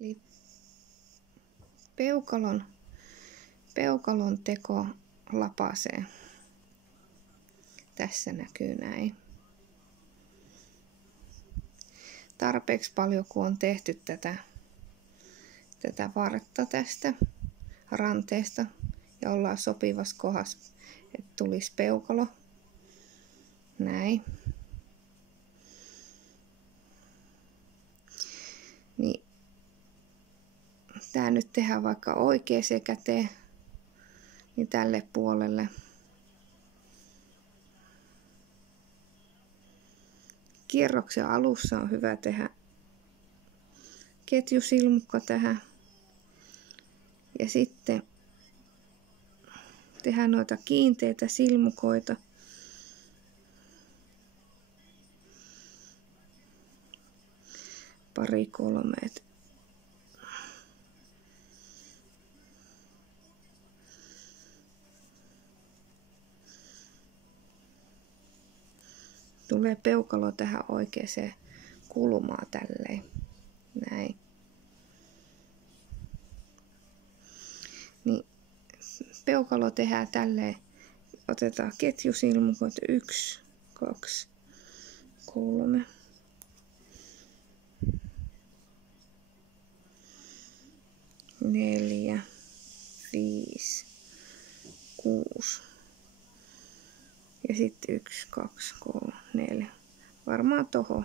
Eli peukalon teko lapasee. Tässä näkyy näin. Tarpeeksi paljon kun on tehty tätä vartta tästä ranteesta ja ollaan sopivassa kohdassa, että tulisi peukalo. Näin. Niin tää nyt tehdään vaikka oikeaan käteen, niin tälle puolelle. Kierroksen alussa on hyvä tehdä ketjusilmukka tähän. Ja sitten tehdään noita kiinteitä silmukoita. Pari kolme. Tulee peukalo tähän oikeaan kulmaan tälleen. Näin. Niin peukalo tehdään tälleen. Otetaan ketjusilmukoita 1, 2, 3. 4, 5, 6. Ja sitten 1, 2, 3, 4. Varmaan toho.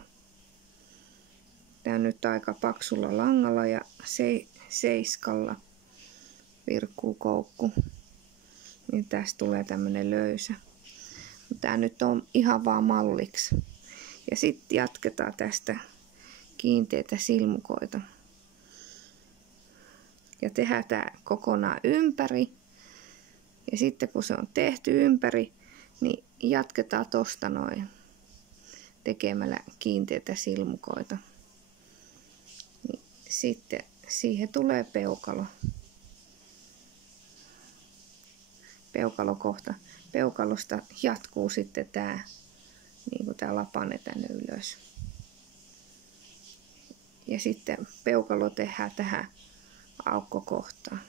Tää on nyt aika paksulla langalla ja seiskalla virkkuu koukku. Niin tästä tulee tämmönen löysä. Tää nyt on ihan vaan malliksi. Ja sitten jatketaan tästä kiinteitä silmukoita. Ja tehdään tää kokonaan ympäri. Ja sitten kun se on tehty ympäri, niin jatketaan tosta noin tekemällä kiinteitä silmukoita. Niin sitten siihen tulee peukalo. Peukalokohta. Peukalosta jatkuu sitten tää, niin kuin tää lapane tänne ylös. Ja sitten peukalo tehdään tähän aukkokohtaan.